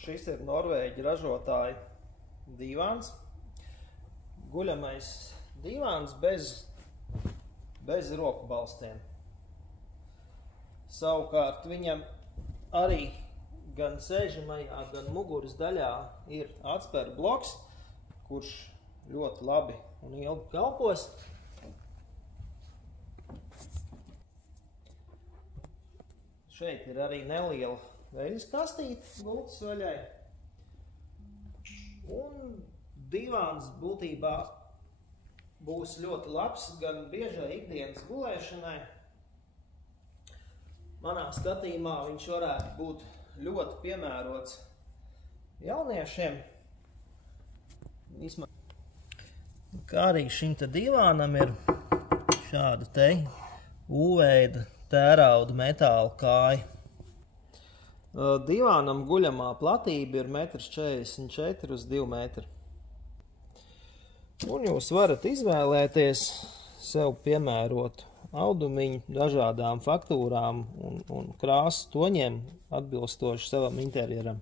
Šis ir Norvēģi ražotāji divāns. Guļamais divāns bez roku balstiem. Savukārt viņam arī gan sēžamajā, gan muguras daļā ir atspēra bloks, kurš ļoti labi un ilgi kalpos. Šeit ir arī neliela veļas kastīte gultas vaļai. Un divāns būtībā būs ļoti labs gan biežai ikdienas gulēšanai. Manā skatījumā viņš varētu būt ļoti piemērots jauniešiem. Kā arī šim te divānam ir šāda te U-veida tērauda metāla kāja. Divānam guļamā platība ir 1,44 m uz 2 metri. Un jūs varat izvēlēties sev piemērotu audumiņu dažādām faktūrām un krāsu toņiem atbilstoši savam interjeram.